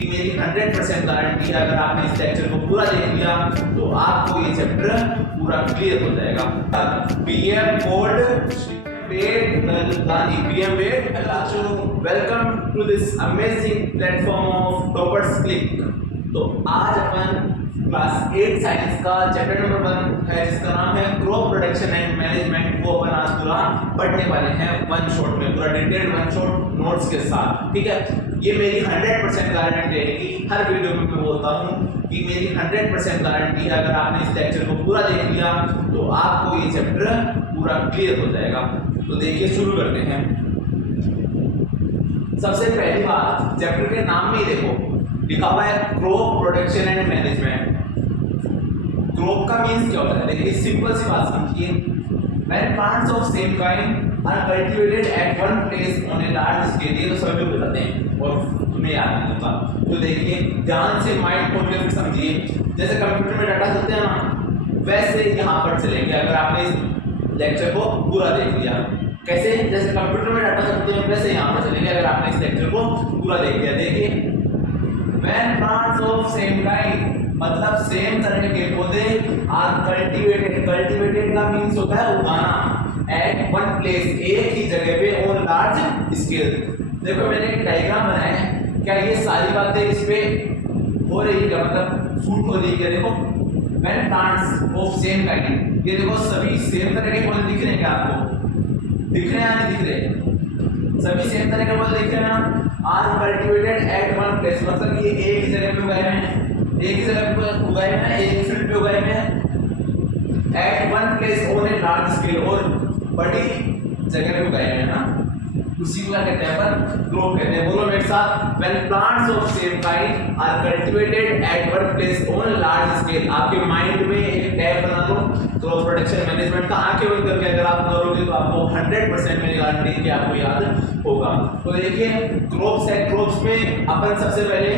मेरी 100% गारंटी है, अगर आपने इस लेक्चर को पूरा देख लिया तो आपको ये चैप्टर पूरा क्लियर हो जाएगा। पीएम कोल्ड welcome to this amazing platform of toppers click. तो आज अपन क्लास 8 साइंस का चैप्टर नंबर 1 है जिसका नाम है क्रॉप प्रोडक्शन एंड मैनेजमेंट। वो अपन आज पूरा पढ़ने वाले हैं वन शॉट में, पूरा डिटेल्ड वन शॉट नोट्स के साथ। ठीक है, ये मेरी 100% गारंटी रहेगी। हर वीडियो में मैं बोलता हूँ कि मेरी 100% गारंटी है, अगर आपने इस लेक्चर को पूरा देख लिया तो आपको ये चैप्टर पूरा क्लियर हो जाएगा। तो देखिए शुरू करते हैं। सबसे पहली बात, चैप्टर के नाम में ही देखो लिखा हुआ है crop production and management. Crop का मीन्स क्या होता है? देखिए सिंपल सी बात समझिए, when plants of same kind are cultivated at one place on a large scale. ये तो सभी लोग बताते हैं और तुम्हें याद नहीं होता। तो देखिए ध्यान से माइंड खोल के समझिए, जैसे कंप्यूटर में डाटा चलते हैं ना, वैसे यहाँ पर चलेंगे अगर आपने इस लेक्चर को पूरा देख लिया। कैसे? जैसे कंप्यूटर में डाटा चलते हैं वैसे यहाँ पर चलेंगे अगर आपने इस लेक्चर को पूरा देख लिया। देखिए When plants of same kind, मतलब सेम तरह के पौधे आर कल्टीवेटेड। कल्टीवेटेड का मीन्स होता है उगाना। एट वन प्लेस, एक ही जगह पे और लार्ज स्केल। देखो मैंने एक डायग्राम बनाया है, क्या ये सारी बातें इस पे हो रही है? क्या मतलब सूट हो रही है? देखो when plants of same kind, ये देखो सभी सेम तरह के पौधे दिख रहे हैं क्या आपको? दिख रहे हैं या नहीं दिख रहे? सभी सेम तरह के पौधे दिख रहे हैं ना? Are cultivated at one place, मतलब ये एक ही जगह पे उगाए हैं, एक ही जगह पे उगाए हैं, एक ही फील्ड पे उगाए हैं। At one place on a large scale, और बड़ी जगह पे उगाए हैं ना, उसी को क्या कहते हैं अपन? क्रॉप कहते हैं। बोलो मेरे साथ, when plants of same kind are cultivated at one place on large scale. आपके माइंड में एक टैब बना लो क्रॉप प्रोडक्शन मैनेजमेंट का, आंखें बंद करके अगर आप करोगे तो आपको 100% मेरी गारंटी है कि आपको याद होगा। तो देखिए क्रॉप्स है, क्रॉप्स में अपन सबसे पहले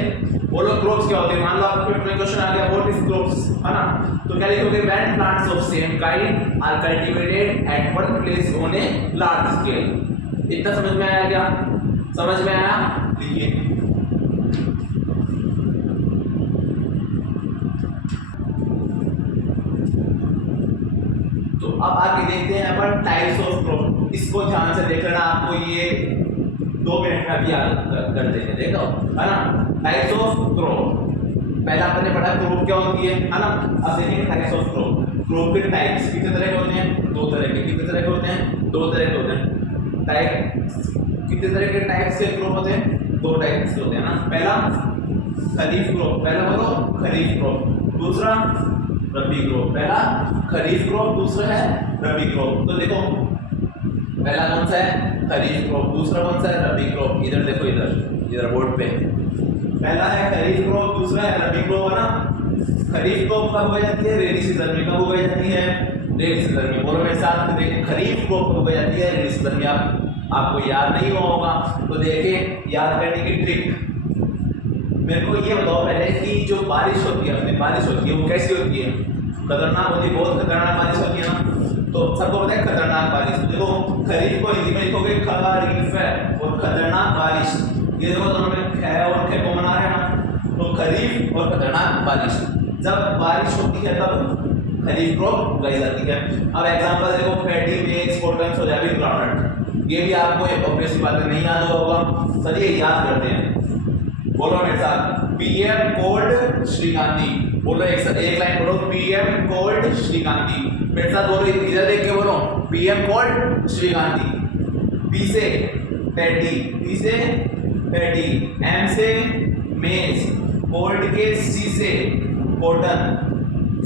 बोलो क्रॉप्स क्या होते हैं। मान लो आपको क्वेश्चन आ गया व्हाट इज क्रॉप्स, है ना? तो क्या लिखोगे? When plants of same kind are cultivated at one place on a large scale. इतना समझ में आया क्या? समझ में आया? लिखिए तो अब आगे देखते हैं अपन टाइप्स ऑफ क्रॉप। इसको ध्यान से देख लेना, आपको ये 2 मिनट में भी याद कर देंगे। देखो है ना, टाइप्स ऑफ क्रॉप। पहला अपन ने पढ़ा क्रॉप क्या होती है ना? अब देखेंगे टाइप्स ऑफ क्रॉप। क्रॉप के टाइप्स कितने तरह के होते हैं? 2 तरह के। कितने तरह के होते हैं? 2 तरह के होते हैं। टाइप कितने तरह के टाइप्स के क्रॉप होते हैं? 2 टाइप्स के होते हैं ना। पहला खरीफ क्रॉप, पहला बोलो खरीफ क्रॉप, दूसरा रबी क्रॉप। पहला खरीफ क्रॉप, दूसरा है रबी क्रॉप। तो देखो पहला कौन सा है? खरीफ क्रॉप। दूसरा कौन सा है? रबी क्रॉप। इधर देखो, इधर बोर्ड पे पहला है खरीफ क्रॉप, दूसरा है रबी क्रॉप, है ना? खरीफ क्रॉप कब उगाई जाती है? रेनी सीजन में। कब उगाई जाती है? रेनी सीजन में। बोलो मेरे साथ, खरीफ क्रॉप कब उगाई जाती है? रेनी सीजन में। आपको याद नहीं हुआ होगा तो देखिए याद करने की ट्रिक। मेरे को ये बताओ पहले कि जो बारिश होती है, अपनी बारिश होती है वो कैसी होती है? खतरनाक होती है, बहुत खतरनाक बारिश होती है ना। तो सबको पता है खतरनाक बारिश। तो देखो खरीफ को हिंदी में लिखोगे खरीफ है, और खतरनाक बारिश, ये देखो दोनों में ख और ख को बना रहे हैं ना। तो खरीफ और खतरनाक बारिश, जब बारिश होती है तब खरीफ क्रॉप उगाई जाती है। अब एग्जांपल देखो, पैडी, मेज, कॉटन, सोयाबीन, ग्राउंडनट। ये भी आपको ऑब्वियस बात नहीं याद होगा, चलिए याद करते हैं। बोलो मेरे साथ, पीएम कोल्ड श्री गांधी। बोलो एक लाइन बोलो, पीएम कोल्ड श्री गांधी। मेरे साथ बोलो, इधर देख के बोलो, PM cold Shri Gandhi. P से पैडी, पी से पैडी, एम से मेज, कोल्ड के सी से कॉटन,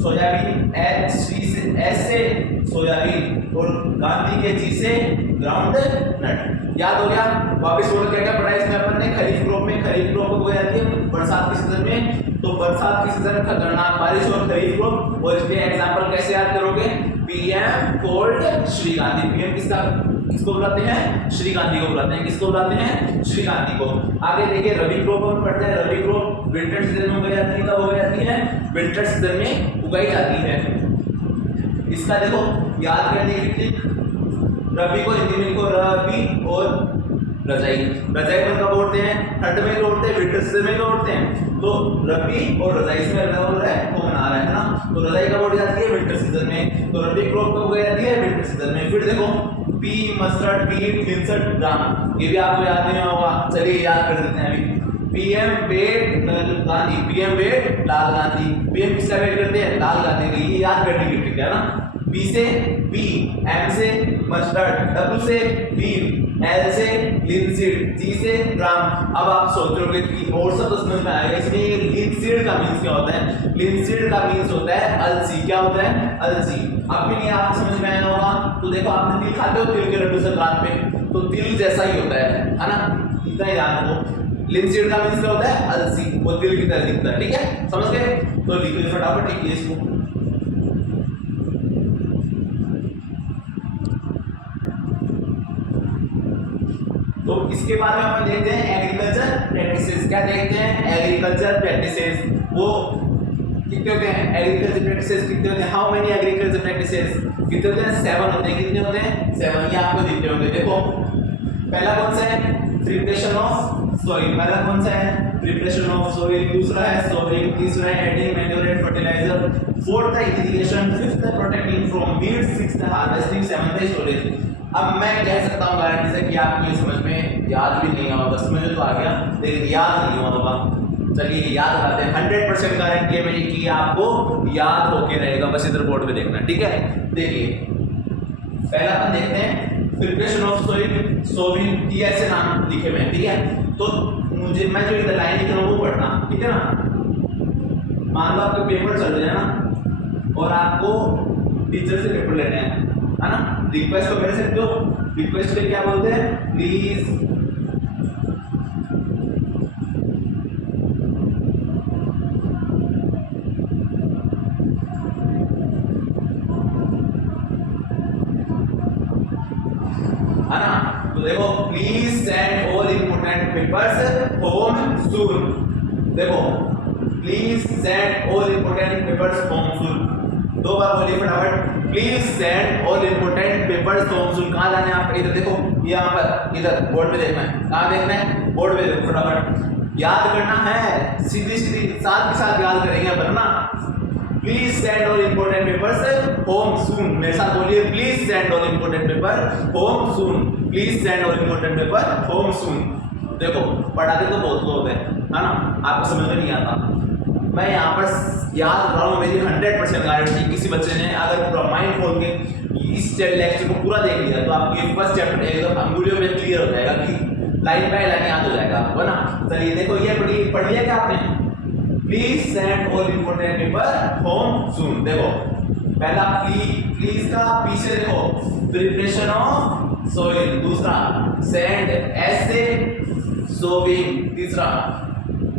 सोयाबीन, एच सी से एस से सोयाबीन, और गांधी के जी से ग्राउंड नट। याद हो गया? वापस बोलो क्या क्या पढ़ा इसमें अपन ने? खरीफ क्रॉप में खरीफ क्रॉप उगाई जाती है बरसात के सीजन में, तो बरसात के सीजन में खतरनाक बारिश और खरीफ क्रॉप। और इसके एग्जांपल कैसे याद करोगे? PM cold Shri Gandhi. PM किसको बुलाते हैं? श्री गांधी को बुलाते हैं। किसको बुलाते हैं? श्री गांधी को। आगे देखिए रबी क्रॉप हम पढ़ते हैं। रबी क्रॉप विंटर सीजन में उगाई जाती है। कब उगाई जाती है? विंटर सीजन में उगाई जाती है। इसका देखो याद करने की ट्रिक, रबी को हिंदी में लिखो रबी और रजाई। रजाई अपन कब ओढ़ते हैं? ठंड में तो ओढ़ते हैं, विंटर सीजन में तोड़ते हैं। तो रबी और रजाई इसमें हो रहा है कॉमन आ रहा है ना, तो रजाई कब उड़ जाती है विंटर सीजन में, तो रबी क्रॉप कब उड़ जाती है विंटर सीजन में। फिर देखो पी मस्टर्ड, बीट, लिंसर्ड, ग्राम, ये भी आपको याद नहीं होगा, चलिए याद कर देते हैं अभी। PM wait Gandhi, PM wait Lal Gandhi, PM किसका वेट करते हैं लाल गांधी का, ये याद करने की ट्रिक है ना। बी से बी, एम से मस्टर्ड, डब्ल्यू से बीट, एल से लिंसीड, जी से ग्राम। अब आप सोच रहे हो कि और सब तो समझ में आएगा, इसमें लिंसीड का मींस क्या होता है, लिंसीड का मींस होता है अलसी। क्या होता है अलसी। अब भी नहीं आपको समझ में आया होगा, तो देखो आपने तिल खाते हो, तिल के लड्डू संक्रांत पे, तो तिल जैसा ही होता है ना, इतना ही याद रखो। लिंसीड का मींस क्या होता है अलसी, वो तिल की तरह दिखता है, ठीक है समझ गए। तो लिखिए फटाफट लिखिए इसको। तो इसके बाद में अपन देखते हैं एग्रीकल्चर प्रैक्टिसेस। क्या देखते हैं एग्रीकल्चर प्रैक्टिसेस, वो कितने होते हैं एग्रीकल्चर प्रैक्टिसेस कितने होते हैं, हाउ मेनी एग्रीकल्चर प्रैक्टिसेस कितने होते हैं 7 होते हैं। कितने होते हैं 7, ये आपको दिख रहे होंगे। देखो पहला कौन सा है प्रिपरेशन ऑफ सॉइल, पहला कौन सा है प्रिपरेशन ऑफ सॉइल, दूसरा है सोइंग, तीसरा है adding manure and fertilizer, fourth है इरिगेशन, फिफ्थ है प्रोटेक्टिंग फ्रॉम वीड्स, सिक्स्थ है हार्वेस्टिंग, सेवंथ है स्टोरेज। अब मैं कह सकता हूँ गारंटी से कि आपको ये समझ में याद भी नहीं होगा, समझ में तो आ गया लेकिन याद नहीं होगा। चलिए याद कराते हैं, 100% गारंटी है मेरी कि आपको याद होके रहेगा, बस इधर बोर्ड पे देखना, ठीक है। देखिए पहला अपन देखते हैं प्रिपरेशन ऑफ सॉइल, सोविंग, ये ऐसे नाम लिखे हुए हैं, ठीक है। तो मुझे मैं जो इधर लाइन लिख रहा हूँ वो पढ़ना, ठीक है ना। मान लो आपका पेपर चल रहा है ना और आपको टीचर से पेपर लेने हैं, है ना, रिक्वेस्ट तो कर सकते हो, रिक्वेस्ट पे क्या बोलते हैं प्लीज है ना। तो देखो please send all important papers home soon, देखो please send all important papers home soon, 2 बार बोलिए फटाफट, please send all important papers home soon. कहाँ जाना है आपको, इधर देखो यहाँ पर, इधर बोर्ड पे देखना है, कहाँ देखना है बोर्ड पे देखो फटाफट, याद करना है, सीधी सीधी साथ के साथ याद करेंगे अपन ना। Please send all important papers home soon, मेरे साथ बोलिए please send all important paper home soon, please send all important paper home soon. देखो पढ़ाते तो बहुत लोग हैं, है ना, आपको समझ में नहीं आता, मैं यहाँ पर याद कर रहा हूँ, मेरी 100% गारंटी किसी बच्चे ने अगर पूरा माइंड खोल के इस लेक्चर को पूरा देख लिया तो आपको ये फर्स्ट चैप्टर एकदम अंगुलियों में क्लियर हो जाएगा कि लाइन बाय लाइन याद हो जाएगा आपको ना। चलिए देखो ये पढ़ लिया क्या आपने, please send all important paper home soon. देखो पहला प्लीज का पीछे देखो प्रिपरेशन ऑफ सोइल, दूसरा सेंड, एस से सोविंग, तीसरा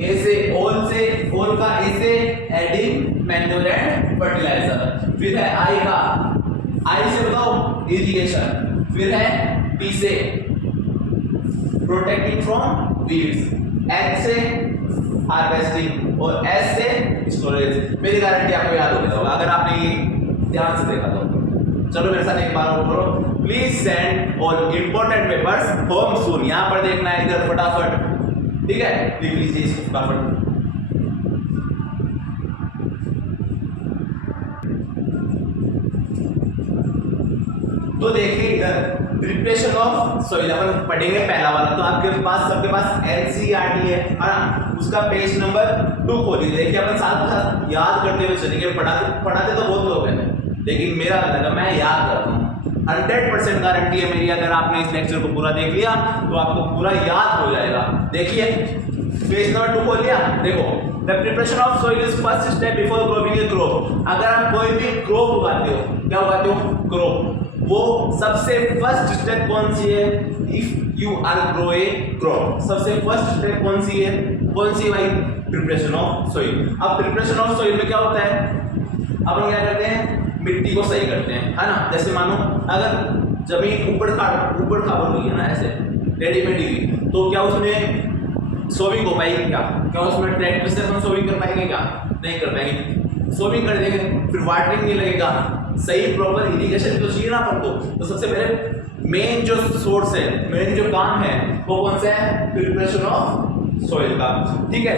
ए से ऑल का ए से एडिंग मैन्योर एंड फर्टिलाइजर, फिर है आई से बताओ इरिगेशन, फिर है बी से प्रोटेक्टिंग फ्रॉम वीड्स, एच से हार्वेस्टिंग और एस से स्टोरेज। मेरी गारंटी आपको याद हो गया होगा अगर आपने ये ध्यान से देखा तो। चलो मेरे साथ एक बार और बोलो, please send all important papers home soon. यहाँ पर देखना है इधर फटाफट, ठीक है, लिख लीजिए इसको फटाफट। तो देखिए इधर प्रिपरेशन ऑफ सॉइल अपन पढ़ेंगे पहला वाला, तो आपके पास सबके पास एनसीईआरटी है ना, उसका पेज नंबर 2 खोलिए। देखिए अपन साथ याद करते हुए चलेंगे, पढ़ाते तो बहुत लोग हैं लेकिन मेरा लगा मैं याद करता हूँ। 100% गारंटी है मेरी, अगर आपने इस लेक्चर को पूरा देख लिया तो आपको पूरा याद हो जाएगा। देखिए पेज नंबर 2 खोल लिया, देखो the preparation of soil is first step before growing A crop. अगर आप कोई भी क्रॉप उगाते हो, क्या उगाते हो क्रॉप, वो सबसे फर्स्ट स्टेप कौन सी है, if you are grow a crop, सबसे फर्स्ट स्टेप कौन सी है भाई, प्रिपरेशन ऑफ सॉइल। अब प्रिपरेशन ऑफ सॉइल में क्या होता है, अब हम क्या करते हैं मिट्टी को सही करते हैं, है ना। जैसे मानो अगर जमीन ऊपर खाबर हुई है ना ऐसे रेडीमेड हुई, तो क्या उसमें सोविंग हो पाएगी, क्या उसमें ट्रैक्टर से हम सोविंग कर पाएंगे, क्या नहीं कर पाएंगे, सोविंग कर देंगे, फिर वाटरिंग नहीं लगेगा, सही प्रॉपर इरिगेशन तो चाहिए ना अपन को। तो सबसे पहले मेन जो सोर्स है, मेन जो काम है वो कौन सा है, प्रिपरेशन ऑफ सॉइल का, ठीक है।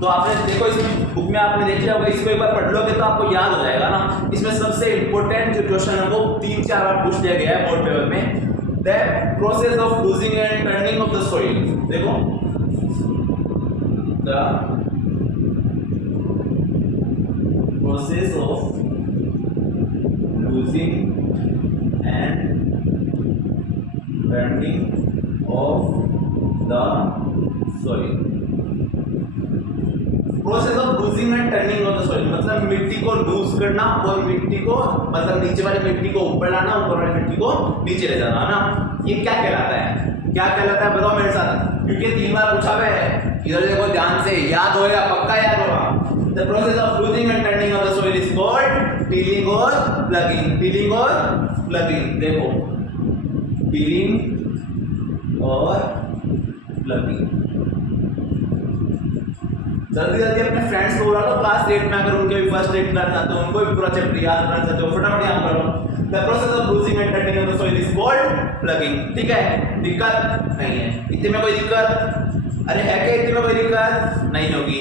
तो आपने देखो इस बुक में आपने देख लिया होगा, इसको एक बार पढ़ लोगे तो आपको याद हो जाएगा ना। इसमें सबसे इंपॉर्टेंट जो क्वेश्चन है वो 3-4 बार पूछ लिया गया है बोर्ड पेपर में। The process of loosing and turning of the soil, देखो the process of loosing and turning of the soil. Process of loosing and turning of the soil मतलब मिट्टी को लूज करना और मिट्टी को मतलब नीचे वाली मिट्टी को ऊपर लाना, ऊपर वाली मिट्टी को नीचे ले जाना, है ना। ये क्या कहलाता है, क्या कहलाता है बताओ मेरे साथ, क्योंकि 3 बार पूछा हुआ है। इधर देखो ध्यान से, याद होगा, पक्का याद होगा। The process of loosing and turning of the soil is called tilling और प्लगिंग। टिलिंग और प्लगिंग, देखो टिलिंग और प्लगिंग। जल्दी जल्दी अपने फ्रेंड्स को बुला लो क्लास 8 में, अगर उनके भी फर्स्ट 8 करना चाहते हो, उनको भी पूरा चैप्टर याद करना चाहते हो, फटाफट याद करो। The process of loosing and turning of the soil is called plugging, ठीक है। दिक्कत नहीं है इतने में, कोई दिक्कत, अरे है क्या इतने में कोई दिक्कत नहीं होगी,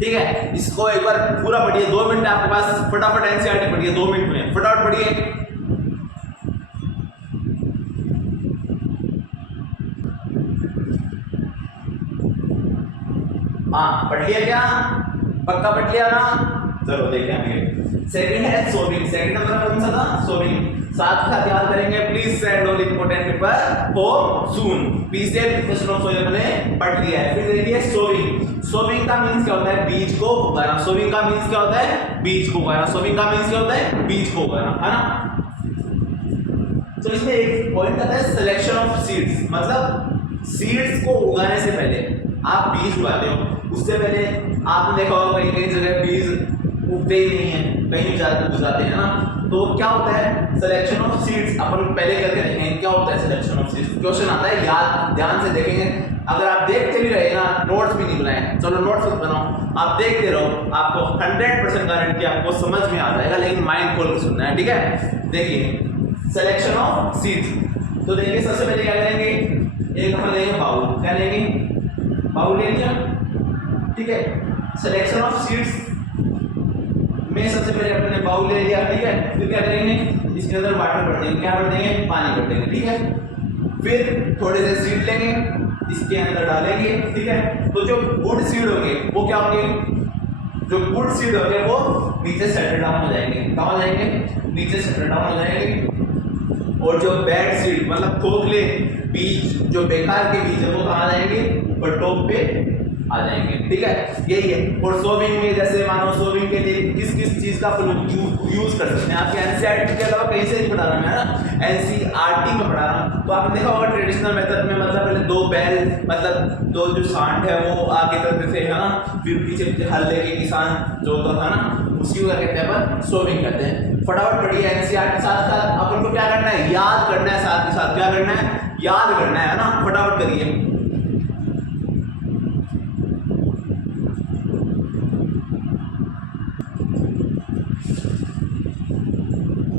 ठीक है। इसको एक बार पूरा पढ़िए, 2 मिनट आपके पास, फटाफट एनसीईआरटी पढ़िए 2 मिनट में, फटाफट पढ़िए। हाँ पढ़ लिया क्या, पक्का पढ़ लिया ना, चलो देखेंगे। सेकंड है सोविंग, सेकंड नंबर कौन सा था, सोविंग। साथ साथ याद करेंगे, please send all important paper for soon. पीछे क्वेश्चन ऑफ सॉइल हमने पढ़ लिया है। फिर देखिए सोविंग, सोविंग का मींस क्या होता है, बीज को उगाना। सोविंग का मींस क्या होता है, बीज को उगाना। सोविंग का मींस क्या होता है, बीज को उगाना, है ना। तो इसमें एक पॉइंट आता है सिलेक्शन ऑफ सीड्स, मतलब सीड्स को उगाने से पहले आप बीज उगाते हो, उससे पहले आपने देखा होगा कई कई जगह बीज उगते ही नहीं है, कहीं ज्यादा उगाते हैं ना। तो क्या होता है सिलेक्शन ऑफ सीड्स, अपन पहले करके देखेंगे क्या होता है सिलेक्शन ऑफ सीड्स। क्वेश्चन आता है, याद ध्यान से देखेंगे। अगर आप देखते भी रहे ना, नोट्स भी नहीं बनाए, चलो नोट्स बनाओ, आप देखते रहो, आपको 100% गारंटी आपको समझ में आ जाएगा, लेकिन माइंड खोल के सुनना है, ठीक है। देखिए सिलेक्शन ऑफ सीड्स, तो देखिए सबसे पहले क्या करेंगे, एक हम लेंगे बाउल, क्या लेंगे, बाउल ले लिया, ठीक है। सिलेक्शन ऑफ सीड्स में सबसे पहले अपन ने बाउल ले लिया, ठीक है। फिर क्या करेंगे, इसके अंदर वाटर भर देंगे, क्या भर देंगे, पानी भर देंगे, ठीक है। फिर थोड़े से सीड लेंगे, इसके अंदर डालेंगे, ठीक है। तो जो गुड सीड होंगे वो क्या होंगे, जो गुड सीड होंगे वो नीचे सेटल डाउन हो जाएंगे, कहाँ हो जाएंगे, नीचे सेटल डाउन हो जाएंगे। और जो बैड सीड मतलब खोखले बीज, जो बेकार के बीज है वो कहाँ जाएंगे, ऊपर टॉप पे आ जाएंगे, ठीक है। यही है। और सोविंग में जैसे मानो सोविंग के लिए किस किस चीज का यूज कर सकते हैं, आपके एनसीईआरटी के अलावा कहीं से नहीं पढ़ा रहा मैं, है ना, एनसीईआरटी में पढ़ा रहा हूँ। तो आपने देखा होगा ट्रेडिशनल मेथड में, मतलब पहले 2 बैल, मतलब 2 जो सांड है वो आगे करते थे, है ना, फिर पीछे पीछे हल लेके किसान जोतता था ना, उसी को कहते हैं अपन सोविंग कहते हैं। फटाफट पढ़िए एनसीईआरटी, साथ साथ अपन को क्या करना है, याद करना है, साथ के साथ क्या करना है, याद करना है ना, फटाफट करिए।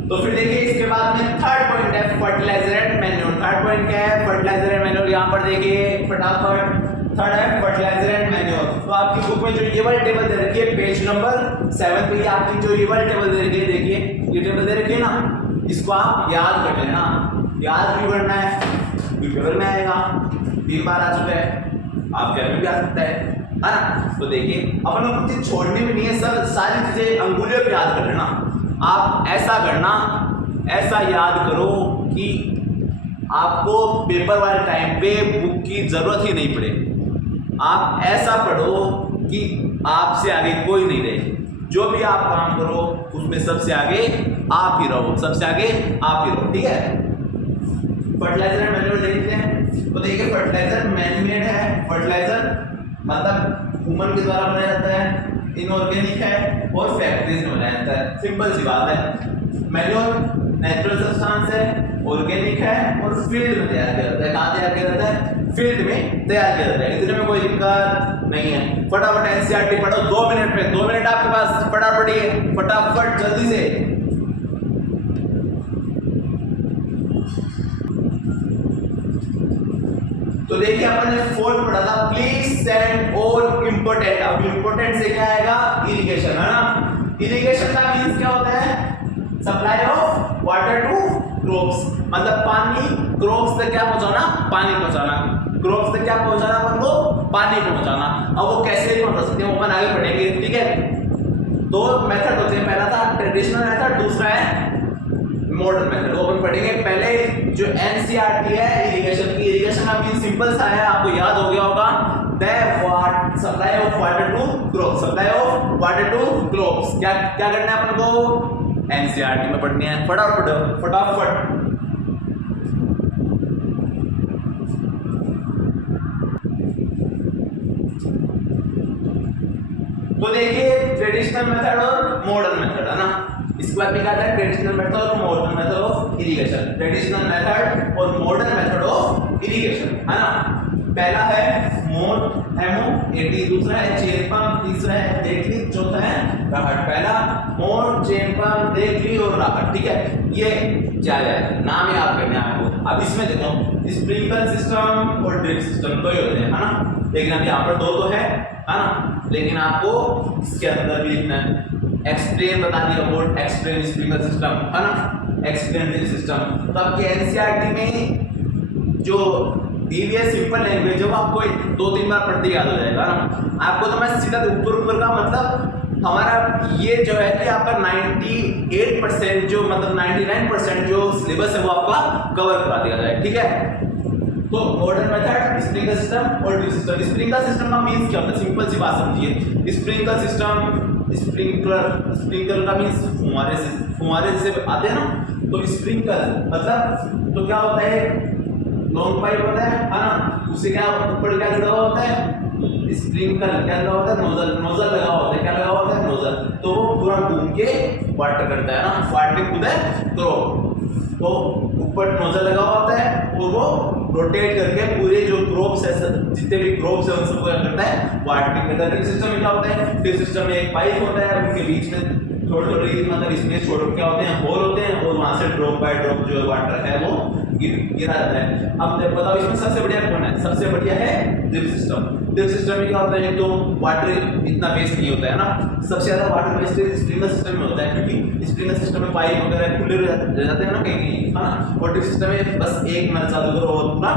तो फिर देखिए इसके बाद में थर्ड पॉइंट है fertilizer and manure. Third point क्या है, फर्टिलाइजर एंड मैन्योर। यहाँ पर देखिए फटाफट, थर्ड है फर्टिलाइजर एंड मैन्योर। तो आपकी बुक में जो ये वाली टेबल दे रखी है पेज नंबर 7 पे, आपकी जो ये वाली टेबल दे रखी है, देखिए ये टेबल दे रखी है ना, इसको आप याद कर लेना, याद भी करना है, पेपर में आएगा, 3 बार आ चुका है, आपके घर में भी आ सकता है ना। तो देखिए अपन को कुछ छोड़ने भी नहीं है, सब सारी चीजें अंगुलियों पे याद कर लेना। आप ऐसा करना, ऐसा याद करो कि आपको पेपर वाले टाइम पे बुक की जरूरत ही नहीं पड़े। आप ऐसा पढ़ो कि आपसे आगे कोई नहीं रहे, जो भी आप काम करो उसमें सबसे आगे आप ही रहो, सबसे आगे आप ही रहो, ठीक है। फर्टिलाइजर एंड मैन्योर देखते हैं। तो देखिए फर्टिलाइजर मैनमेड है, फर्टिलाइजर मतलब ह्यूमन के द्वारा बनाया जाता है, इनऑर्गेनिक है और फैक्ट्रीज में बनाया जाता है, सिंपल सी बात है। मैन्योर नेचुरल सब्सटेंस है, ऑर्गेनिक है और फील्ड में तैयार किया जाता है। कहाँ तैयार किया जाता है, फील्ड में तैयार किया जाता है। इतने में कोई दिक्कत नहीं है। फटाफट एनसीईआरटी पढ़ो 2 मिनट में, 2 मिनट आपके पास, फटाफट पढ़िए, फटाफट जल्दी से। तो तो देखिए अपन ने फोर्थ पढ़ा था, प्लीज सेंड ऑल इंपोर्टेंट। अब इंपोर्टेंट से क्या आएगा, इरिगेशन, है ना। इरिगेशन का मींस क्या होता है, supply of water to crops, मतलब पानी क्रॉप्स तक क्या पहुंचाना, पानी पहुंचाना, क्रॉप्स तक क्या पहुंचाना अपन को, पानी पहुंचाना। अब वो कैसे पहुंचा सकते हैं वो अपन आगे पढ़ेंगे, ठीक है। दो मेथड होते हैं, पहला था ट्रेडिशनल मेथड, दूसरा है मॉडर्न मेथड। वो अपन पढ़ेंगे। पहले जो एनसीईआरटी है इरिगेशन की, इरिगेशन का मीन सिंपल सा है, आपको याद हो गया होगा, the supply of water to crops, supply of water to crops. क्या क्या करना है अपन को, एनसीईआरटी में पढ़नी है, फटाफट फटाफट। तो देखिए ट्रेडिशनल मेथड और मॉडर्न मेथड, है ना। इसके बाद क्या है, ट्रेडिशनल मेथड और modern method of irrigation, traditional method और मॉडर्न मेथड ऑफ इरिगेशन, है ना। पहला है मोट एमओएटी, दूसरा है चेन पंप, तीसरा है देखली, चौथा है राहत। पहला मोट, चेन पंप, देखली और राहत, ठीक है। ये क्या है, नाम याद करने आपको। अब इसमें देखो स्प्रिंकलर सिस्टम और ड्रिप सिस्टम दो ही होते हैं, है ना। लेकिन अब यहाँ पर दो तो है ना, लेकिन आपको इसके अंदर भी लिखना है। एक्सप्लेन बता दिया, मोड एक्सप्लेन स्प्रिंकलर सिस्टम, है ना, एक्सप्लेन ड्रिप सिस्टम। तो आपके एनसीईआरटी में जो डीवीएस सिंपल लैंग्वेज है वो आपको 2-3 बार पढ़ते याद हो जाएगा ना। आपको तो मैं सीधा ऊपर का मतलब हमारा ये जो है कि आपका 98% जो मतलब 99% जो सिलेबस है वो आपका कवर करा दिया जाए, ठीक है। तो मॉडर्न मेथड, स्प्रिंकलर सिस्टम और ड्रिप सिस्टम। स्प्रिंकलर सिस्टम का मींस क्या होता है, सिंपल सी बात समझिए। स्प्रिंकलर सिस्टम, स्प्रिंकलर का मींस फुहारे से आते हैं ना, तो स्प्रिंकलर मतलब तो क्या होता है, लॉन्ग पाइप होता है ना, उससे क्या ऊपर क्या जुड़ा हुआ होता है, स्प्रिंकलर क्या लगा होता है, नोजल लगा होता है, क्या लगा होता है, नोजल। तो वो पूरा घूम के वाटर करता है ना, वाटरिंग खुद है क्रॉप, तो ऊपर नोजल लगा होता है और वो रोटेट करके पूरे जो क्रॉप्स है, जितने भी क्रॉप्स है उन सबको क्या करता है, वाटरिंग करता है। ड्रिप सिस्टम में क्या होता है, ड्रिप सिस्टम में एक पाइप होता है, उनके बीच में थोड़ी मतलब इसमें छोटे क्या होते हैं, होल होते हैं, और वहां से ड्रॉप बाय ड्रॉप जो वाटर है वो गिरा जाता है। अब बताओ इसमें सबसे बढ़िया कौन है, सबसे बढ़िया है ड्रिप सिस्टम। ड्रिप सिस्टम में क्या होता है, तो वाटर इतना वेस्ट नहीं होता है ना, सबसे ज्यादा वाटर वेस्टेज स्प्रिंकलर सिस्टम में होता है, क्योंकि स्प्रिंकलर सिस्टम में पाइप वगैरह खुले रह जाते हैं ना कहीं, है ना। और ड्रिप सिस्टम में बस एक नल चालू करो और पूरा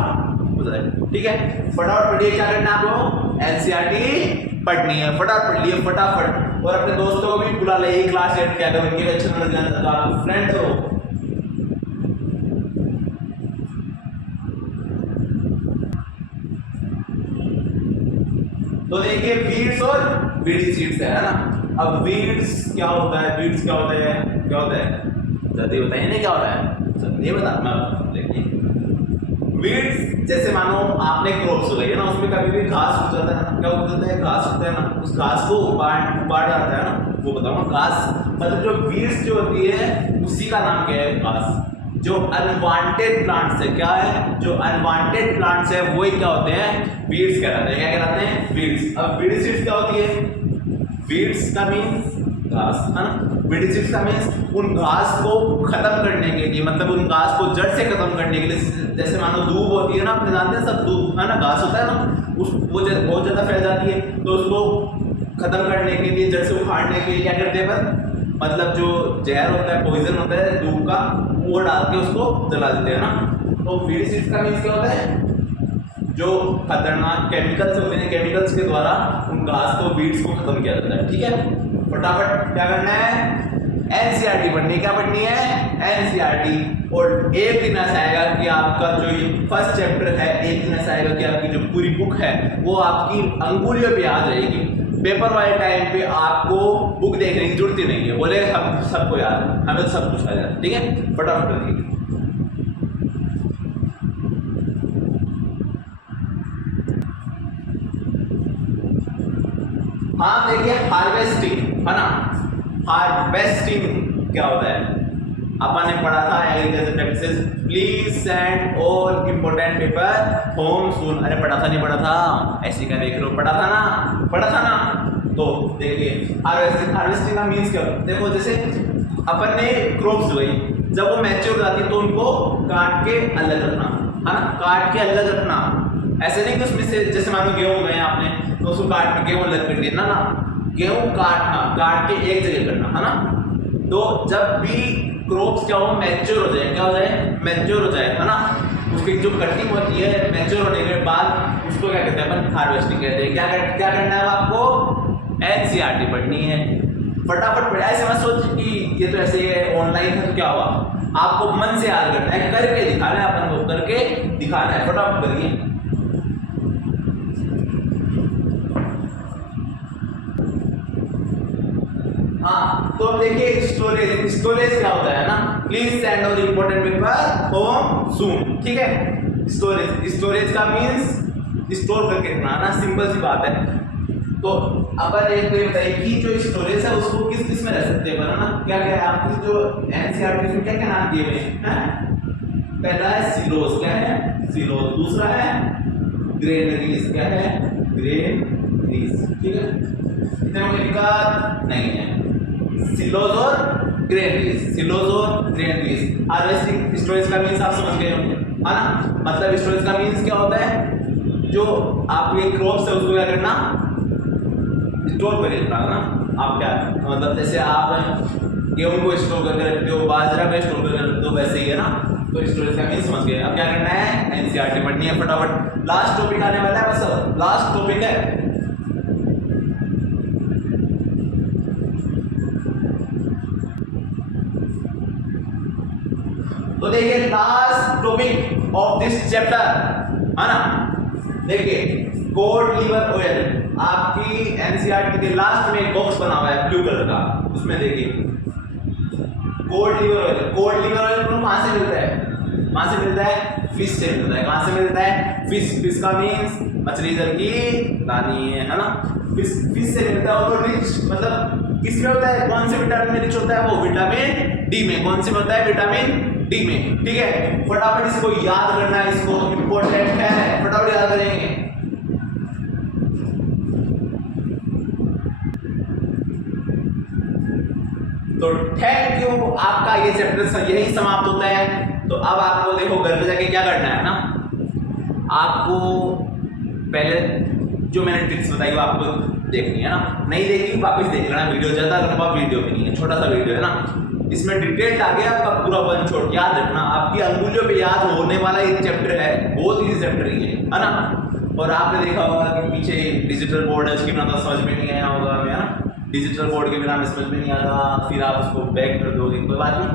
हो जाए, ठीक है। फटाफट पढ़िए, क्या करना है आपको, एनसीईआरटी पढ़नी है, फटाफट पढ़ लिए फटाफट। और अपने दोस्तों को भी बुला ले, क्लास एड किया करो, इनके अच्छे नंबर दिलाने का, आपको फ्रेंड हो। तो देखिए वीड्स और वीडी सीड्स है ना। अब वीड्स क्या होता है, वीड्स क्या होता है, क्या होता है, जल्दी बताइए ना क्या होता है, नहीं बता मैं। देखिए वीड्स जैसे मानो आपने क्रॉप्स उगाई है ना, उसमें कभी भी घास उग जाता है ना, क्या उग जाता है, घास उगता है ना, उस घास को उबाड़ जाता है ना, वो बताओ घास मतलब जो वीड्स जो होती है उसी का नाम क्या है, घास। जो अनवांटेड प्लांट्स है, क्या है, जो अनवांटेड प्लांट्स है वही क्या होते हैं, वीड्स कहलाते हैं। क्या कहलाते हैं, वीड्स। अब वीडी सीड्स क्या होती है, वीड्स का मीन्स घास, है ना। वीडी सीड्स का मीन्स उन घास को खत्म करने के लिए, मतलब उन घास को जड़ से खत्म करने के लिए, जैसे मानो दूब होती है ना, आपने जानते हैं सब दूब, है ना, घास होता है ना, उस वो बहुत ज्यादा फैल जाती है, तो उसको खत्म करने के लिए, जड़ से उखाड़ने के लिए क्या करते हैं, मतलब जो जहर होता है, पॉइजन होता है दूब का, वो डाल के उसको जला देते हैं ना। तो वीडी सीड्स का मीन्स क्या होता है, जो खतरनाक केमिकल्स होते हैं, केमिकल्स के द्वारा उन घास को, वीड्स को खत्म किया जाता है, ठीक है। फटाफट क्या करना है, एनसीईआरटी पढ़नी है। क्या पढ़नी है, एनसीईआरटी। और एक दिन ऐसा आएगा कि आपका जो ये फर्स्ट चैप्टर है, एक दिन ऐसा आएगा कि आपकी जो पूरी बुक है वो आपकी अंगुलियों पे याद रहेगी। पेपर वाले टाइम पे आपको बुक देखने की जरूरत ही नहीं है, बोले हम सबको याद है, हमें तो सब कुछ आ जाए, ठीक है। फटाफट देखिए, हाँ देखिए हार्वेस्टिंग, है ना। हार्वेस्टिंग क्या होता है, अपन ने पढ़ा था agriculture practices, please send all important paper home soon. अरे पढ़ा था, नहीं पढ़ा था, ऐसे क्या देख लो, पढ़ा था ना, पढ़ा था ना। तो देखिए हार्वेस्टिंग, हार्वेस्टिंग का मीन्स क्या होता है, देखो जैसे अपन ने क्रॉप्स उगाई, जब वो मैच्योर हो जाती है तो उनको काट के अलग रखना, है ना, काट के अलग रखना। ऐसे नहीं कि उसमें से जैसे मान लो गेहूं गए आपने तो उसको काट के गेहूं अलग कर दिया ना ना, गेहूं काट के एक जगह करना है ना। तो जब भी क्रॉप्स क्या हो मैच्योर हो जाए, क्या हो जाए मैच्योर हो जाए है ना, उसकी जो कटिंग होती है मैच्योर होने के बाद उसको क्या कहते हैं अपन हार्वेस्टिंग कहते हैं। क्या करना है आपको एनसीईआरटी पढ़नी है, फटाफट पढ़ा। ऐसे मत सोच कि ये तो ऐसे ऑनलाइन है तो क्या हुआ, आपको मन से याद करना है, करके दिखाना है, अपन को करके दिखाना है, फटाफट करिए। हाँ तो अब देखिए स्टोरेज क्या होता है ना, please send our important paper home soon, ठीक है। स्टोरेज का मींस स्टोर करके रखना ना, सिंपल सी बात है। तो अपन एक तो बताइए कि जो स्टोरेज है उसको किस किस में रख सकते हैं ना, क्या क्या है आपकी जो एनसीईआरटी में क्या क्या नाम दिए हुए हैं। पहला है सिलोज, क्या है सिलोज, दूसरा है ग्रेनरीज, क्या है ग्रेनरीज, ठीक है, इतने कोई दिक्कत नहीं है। सिलोज और ग्रेनरीज हार्वेस्टिंग स्टोरेज का मींस आप समझ गए होंगे है ना। मतलब स्टोरेज का मींस क्या होता है, जो आपके क्रॉप्स है उसको क्या करना स्टोर कर रखना है ना। आप क्या मतलब जैसे आप गेहूं को स्टोर करके रखते हो, बाजरा को स्टोर करके रखते हो, वैसे ही है ना। तो स्टोरेज का मींस समझ गए। अब क्या करना है एनसीईआरटी पढ़नी है फटाफट। लास्ट टॉपिक आने वाला है, बस लास्ट टॉपिक है। तो देखिए last topic of this chapter है ना, देखिए कोड लिवर ऑयल। आपकी एनसीईआरटी के लास्ट में एक बॉक्स बना हुआ है ब्लू कलर का, उसमें देखिए code liver oil. Code liver oil कहां से मिलता है, कहां से मिलता है फिश से मिलता है। कहां से मिलता है फिश का मींस मछली जल की रानी है ना। फिश से मिलता है और रिच मतलब किसमें होता है, कौन से विटामिन में रिच होता है, वो विटामिन डी में। कौन से में होता है विटामिन डी में, ठीक है। फटाफट इसको याद करना है, इसको इंपॉर्टेंट है, फटाफट याद करेंगे। तो थैंक यू, आपका ये चैप्टर यही समाप्त होता है। तो अब आपको देखो घर पे जाके क्या करना है ना, आपको पहले जो मैंने ट्रिक्स बताई वो आपको देखनी है ना, नहीं देखी वापस देख लेना वीडियो, ज्यादा लंबा वीडियो भी नहीं है, छोटा सा वीडियो है ना। इसमें डिटेल आ गया आपका पूरा वन शॉट, याद रखना आपकी अंगुलियों पे याद होने वाला एक चैप्टर है, बहुत ही चैप्टर है ना। और आपने देखा होगा कि पीछे डिजिटल बोर्ड है, उसके बिना तो समझ में नहीं आया होगा हमें, है ना। डिजिटल बोर्ड के बिना हमें समझ में नहीं आता, फिर आप उसको बैक कर दोगे, कोई बात नहीं,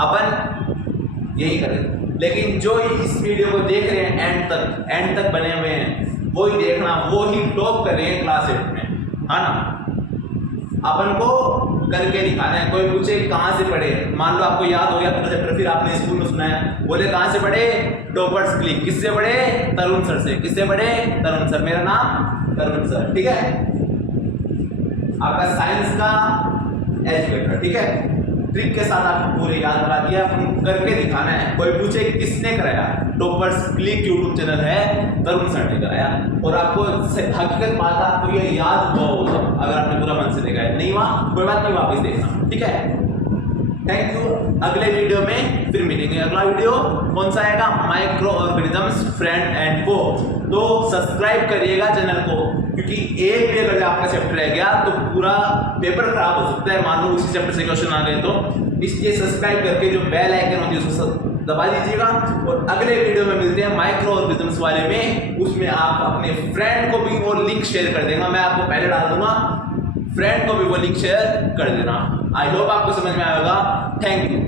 अपन यही करें। लेकिन जो इस वीडियो को देख रहे हैं एंड तक बने हुए हैं, वो ही देखना, वो ही टॉप कर रहे हैं क्लास 8 में, है ना। अपन को करके दिखाना है। कोई पूछे कहाँ से पढ़े, मान लो आपको याद हो गया पूरा चैप्टर, फिर आपने स्कूल में सुना है, बोले कहाँ से पढ़े टॉपर्स क्लिक, किससे पढ़े तरुण सर से, किससे पढ़े तरुण सर, मेरा नाम तरुण सर, ठीक है। आपका साइंस का एजुकेटर, ठीक है। ट्रिक के साथ आपको पूरे याद करा दिया, आपको करके दिखाना है। कोई पूछे किसने कराया, टॉपर्स क्लिक यूट्यूब चैनल है, तरुण सर ने कराया। और आपको हकीकत बात आपको ये याद हुआ होगा अगर आपने पूरा मन से देखा है, नहीं हुआ कोई बात नहीं, वापस देखना, ठीक है। थैंक यू, अगले वीडियो में फिर मिलेंगे। अगला वीडियो कौन सा आएगा, माइक्रो ऑर्गेनिजम्स फ्रेंड एंड को। तो सब्सक्राइब करिएगा चैनल को, क्योंकि एक भी अगर आपका चैप्टर रह गया तो पूरा पेपर खराब हो सकता है, मान लो उसी चैप्टर से क्वेश्चन आ गए तो। इसलिए सब्सक्राइब करके जो बेल आइकन होती है उसको दबा दीजिएगा। और अगले वीडियो में मिलते हैं माइक्रो ऑर्गेनिजम्स वाले में, उसमें आप अपने फ्रेंड को भी वो लिंक शेयर कर देगा, मैं आपको पहले डाल दूंगा, फ्रेंड को भी वो लिंक शेयर कर देना। आई होप आपको समझ में आएगा। Thank you.